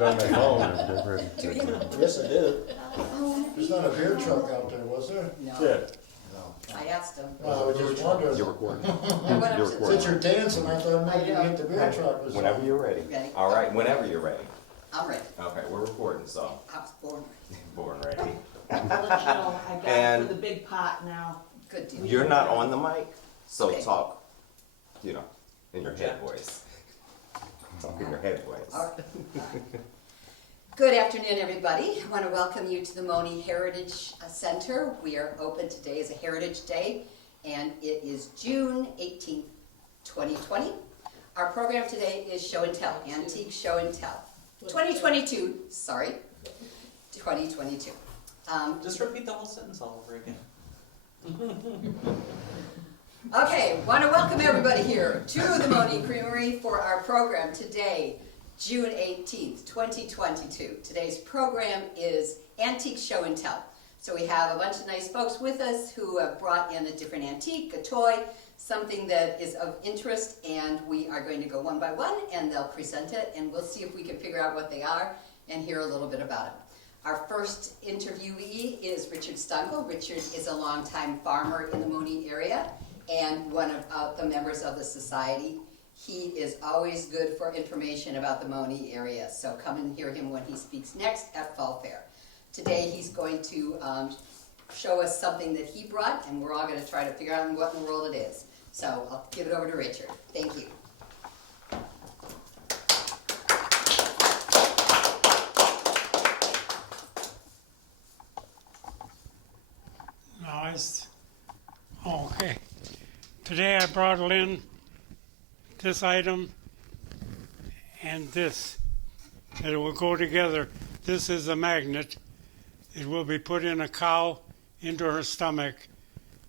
it on my phone. Do you? Yes, I did. There's not a beer truck out there, was there? No, Yeah. No. I asked him. I was just wondering. You're recording. I went up to the Since you're dancing, I thought maybe you hit the beer truck or Whenever something. you're ready. Ready? All right, whenever you're ready. I'm ready. Okay, we're recording, so I was born ready. born ready. I'll let you know, I got it And- for the big pot now. Good deal. You're not on the mic, so Okay. talk, in your head voice. Talk in your head voice. All right. Good afternoon, everybody. I want to welcome you to the Moni Heritage Center. We are open today as a Heritage Day, and it is June 18th, 2020. Our program today is Show and Tell, Antique Show and Tell. 2022, sorry, 2022. Just repeat the whole sentence all over again. Okay, want to welcome everybody here to the Moni Creamery for our program today, June 18th, 2022. Today's program is Antique Show and Tell. So we have a bunch of nice folks with us who have brought in a different antique, a toy, something that is of interest, and we are going to go one by one and they'll present it and we'll see if we can figure out what they are and hear a little bit about it. Our first interviewee is Richard Stuenkel. Richard is a longtime farmer in the Moni area and one of the members of the society. He is always good for information about the Moni area, so come and hear him when he speaks next at Fall Fair. Today he's going to show us something that he brought, and we're all going to try to figure out what in the world it is. So I'll give it over to Richard. Thank you. Nice. Oh, okay. Today I brought in this item and this. It will go together. This is a magnet. It will be put in a cow into her stomach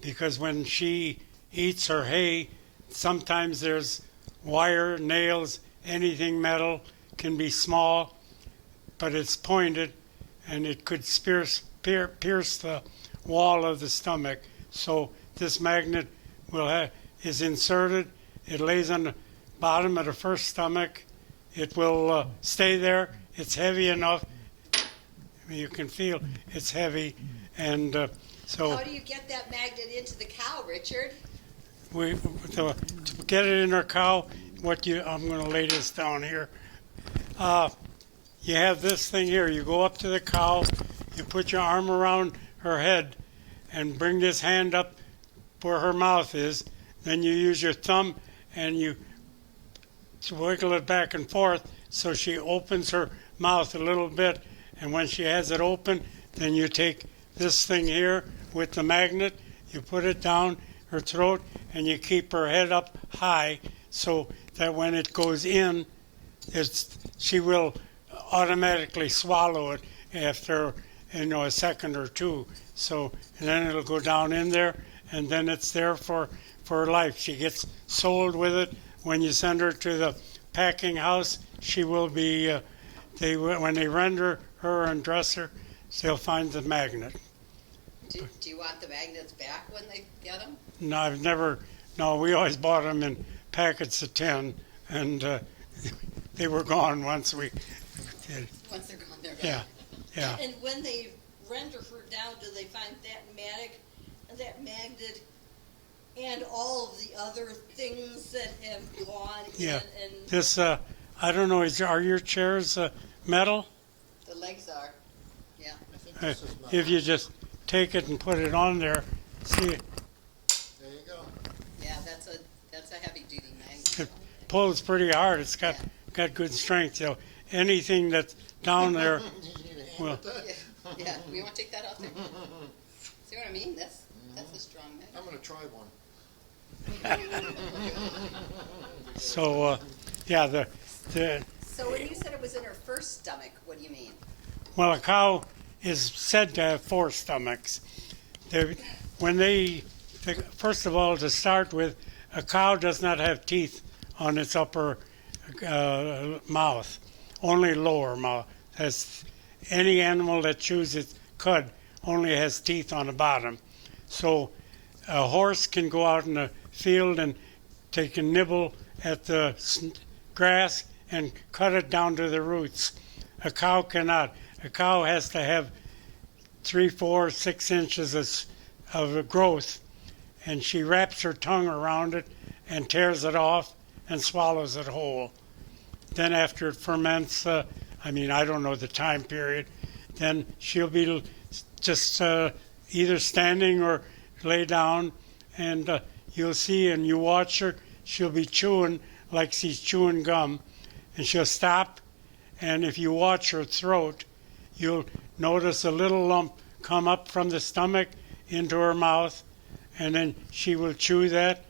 because when she eats her hay, sometimes there's wire, nails, anything metal can be small, but it's pointed and it could pierce the wall of the stomach. So this magnet is inserted. It lays on the bottom of the first stomach. It will stay there. It's heavy enough. You can feel it's heavy, and so. How do you get that magnet into the cow, Richard? To get it in her cow, I'm going to lay this down here. You have this thing here. You go up to the cow. You put your arm around her head, and bring this hand up where her mouth is. Then you use your thumb and you wiggle it back and forth so she opens her mouth a little bit. And when she has it open, then you take this thing here with the magnet, you put it down her throat, and you keep her head up high so that when it goes in, she will automatically swallow it after a second or two. So and then it'll go down in there, and then it's there for life. She gets sold with it. When you send her to the packing house, she will be. When they render her and dress her, they'll find the magnet. Do you want the magnets back when they get them? No, I've never. No, we always bought them in packets of 10, and they were gone once we did. Once they're gone, they're gone. Yeah, yeah. And when they render her down, do they find that magnet and all of the other things that have gone Yeah. in? And This, I don't know, are your chairs metal? The legs are. Yeah. I think this is not. If you just take it and put it on there, see, There you go. Yeah, that's a heavy duty magnet. it pulls pretty hard. It's got good strength. So anything that's down there, You need a hand well, with that? Yeah. We want to take that out there. See what I mean? That's a strong magnet. I'm gonna try one. so yeah, the So when you said it was in her first stomach, what do you mean? well, a cow is said to have 4 stomachs. First of all, to start with, a cow does not have teeth on its upper mouth, only lower mouth. Any animal that chews its cud only has teeth on the bottom. So a horse can go out in the field and take a nibble at the grass and cut it down to the roots. A cow cannot. A cow has to have 3, 4, 6 inches of growth, and she wraps her tongue around it and tears it off and swallows it whole. Then after it ferments, I don't know the time period, then she'll be just either standing or lay down, and you'll see, and you watch her, she'll be chewing like she's chewing gum, and she'll stop, and if you watch her throat, you'll notice a little lump come up from the stomach into her mouth, and then she will chew that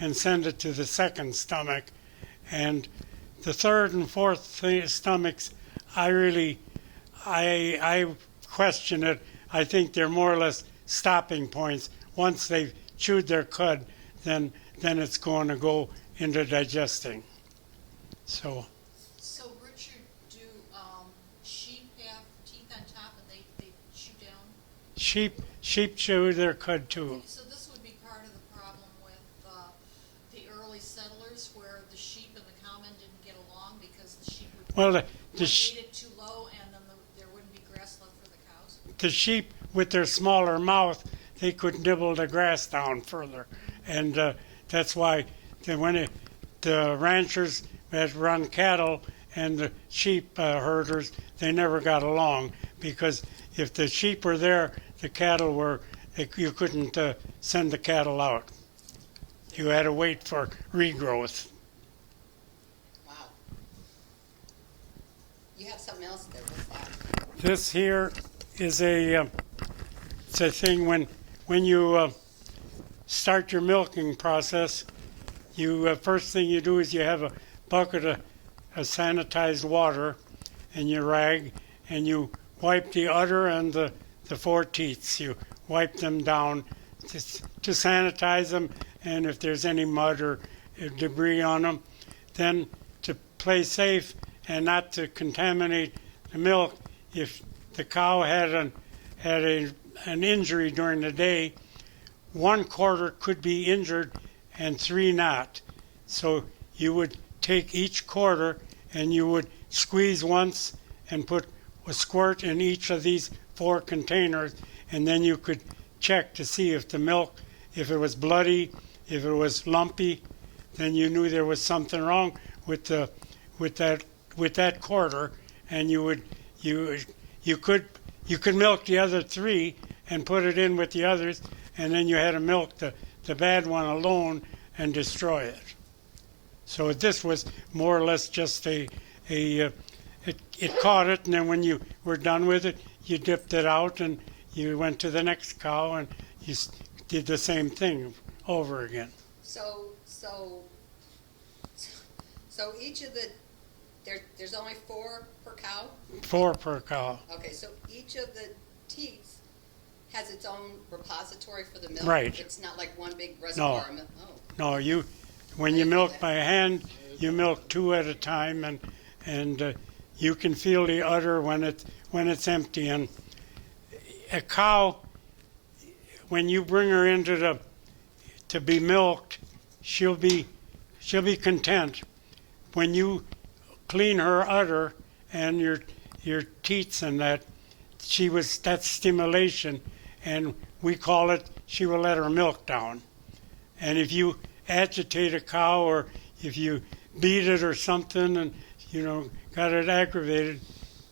and send it to the second stomach. And the third and fourth stomachs, I question it. I think they're more or less stopping points. Once they've chewed their cud, then it's going to go into digesting. So Richard, do sheep have teeth on top and they chew down? sheep chew their cud too. So this would be part of the problem with the early settlers, where the sheep and the cowmen didn't get along because the sheep would eat it too low, and then there wouldn't be grass left for the cows. The sheep, with their smaller mouth, they could nibble the grass down further, and that's why the ranchers that run cattle and the sheep herders, they never got along, because if the sheep were there, the cattle were, you couldn't send the cattle out. You had to wait for regrowth. Wow. You have something else there. What's that? This here is it's a thing when you start your milking process. You first thing you do is you have a bucket of sanitized water and your rag, and you wipe the udder and the 4 teats. You wipe them down to sanitize them, and if there's any mud or debris on them, then to play safe and not to contaminate the milk, if the cow had an injury during the day, 1 quarter could be injured and 3 not. So you would take each quarter and you would squeeze once and put a squirt in each of these 4 containers, and then you could check to see if the milk, if it was bloody, if it was lumpy, then you knew there was something wrong with that quarter, and you could milk the other 3 and put it in with the others, and then you had to milk the bad one alone and destroy it. So this was more or less just it caught it, and then when you were done with it, you dipped it out and you went to the next cow and you did the same thing over again. So each of there's only 4 per cow? 4 per cow. Okay, so each of the teats has its own repository for the milk? Right. It's not like one big reservoir of milk? Oh. No, when you milk by hand, you milk 2 at a time, and you can feel the udder when it's empty. And a cow, when you bring her into to be milked, she'll be content. When you clean her udder and your teats and that's stimulation, and we call it, she will let her milk down. And if you agitate a cow, or if you beat it or something and got it aggravated,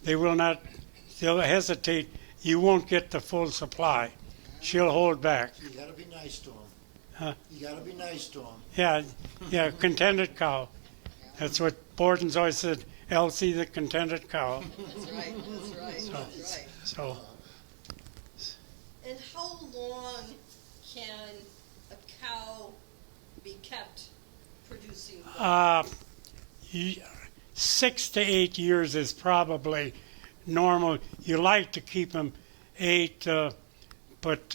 they'll hesitate. You won't get the full supply. She'll hold back. You gotta be nice to them. Huh? You gotta be nice to them. Yeah, contented cow. That's what Borden's always said, Elsie the contented cow. That's right. So And how long can a cow be kept producing milk? 6 to 8 years is probably normal. You like to keep them 8, but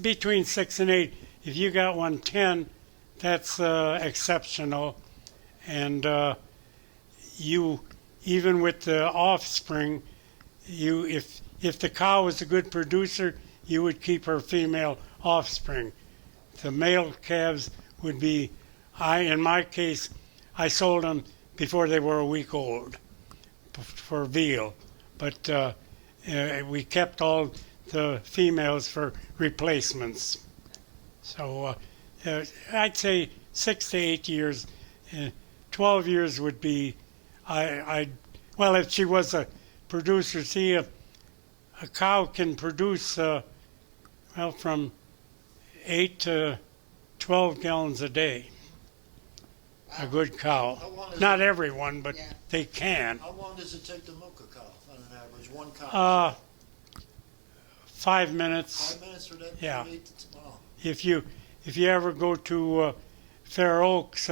between 6 and 8. If you got one 10, that's exceptional. And you, even with the offspring, if the cow was a good producer, you would keep her female offspring. The male calves would be, in my case, I sold them before they were a week old. for veal, but we kept all the females for replacements. So I'd say 6 to 8 years. 12 years would be, well, if she was a producer, see, a cow can produce, well, from 8 to 12 gallons a day. A good cow. Not everyone, but Yeah. they can. How long does it take to milk a cow on an average? One cow? 5 minutes. 5 minutes for that? Yeah. Wow. If you ever go to Fair Oaks,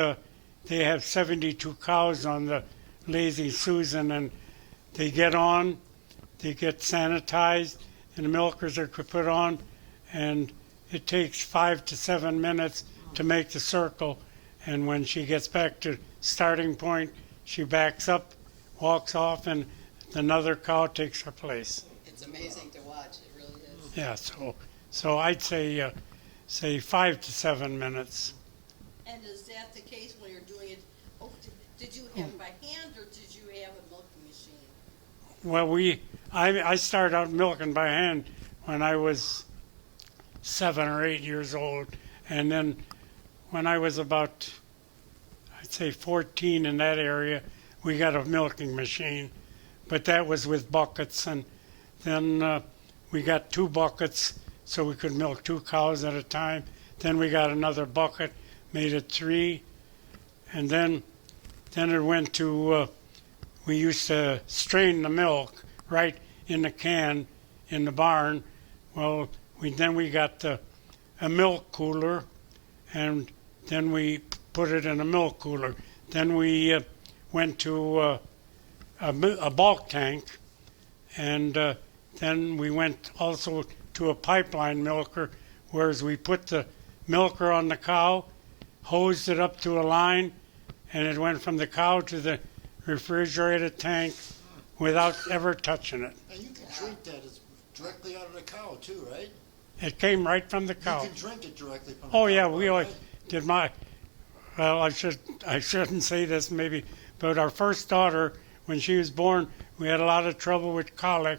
they have 72 cows on the Lazy Susan, and they get on, they get sanitized, and the milkers are put on, and it takes 5 to 7 minutes to make the circle. And when she gets back to starting point, she backs up, walks off, and another cow takes her place. It's amazing to watch. It really is. Yeah, so I'd say 5 to 7 minutes. And is that the case when you're doing it? Oh, did you have it by hand or did you have a milking machine? Well, I started out milking by hand when I was 7 or 8 years old, and then when I was about, I'd say 14 in that area, we got a milking machine, but that was with buckets, and then we got 2 buckets so we could milk 2 cows at a time. Then we got another bucket, made it 3, and then it went to, we used to strain the milk right in the can in the barn. Well, then we got a milk cooler, and then we put it in a milk cooler. Then we went to a bulk tank, and then we went also to a pipeline milker, whereas we put the milker on the cow, hosed it up to a line, and it went from the cow to the refrigerated tank without ever touching it. And you can drink that. It's directly out of the cow too, right? It came right from the cow. You can drink it directly from the Oh cow. yeah, we always right? did well, I shouldn't say this maybe, but our first daughter, when she was born, we had a lot of trouble with colic,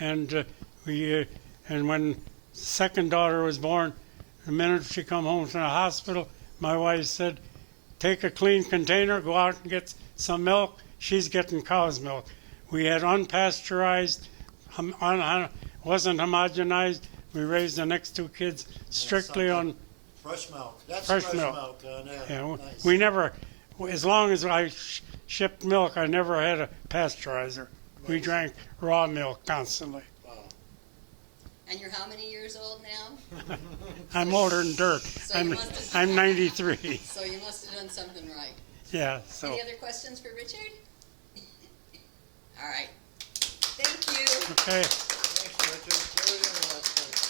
and and when second daughter was born, the minute she come home from the hospital, my wife said, take a clean container, go out and get some milk. She's getting cow's milk. We had unpasteurized, wasn't homogenized. We raised the next 2 kids strictly on Fresh milk. That's fresh fresh milk. milk. Yeah, Nice. we never, as long as I shipped milk, I never had a pasteurizer. We Nice. drank raw milk constantly. Wow. And you're how many years old now? I'm older than dirt. So you must have- I'm 93. So you must have done something right. Yeah, so, Any other questions for Richard? All right. Thank you. okay. Thanks, Richard. Very interesting.